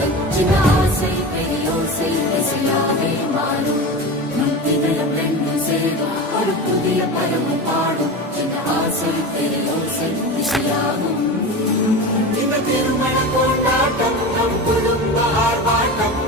காதல் சின்ன ஆசை பெரியோசை இசையாவே மாறும் திகழும் ரெண்டும் சேரும் ஒரு புதிய பருவம் பாடும் சின்ன ஆசை பெரியோசை இசையாகும் திருமண கொண்டாட்டம் நம் குடும்ப ஆர்ப்பாட்டம்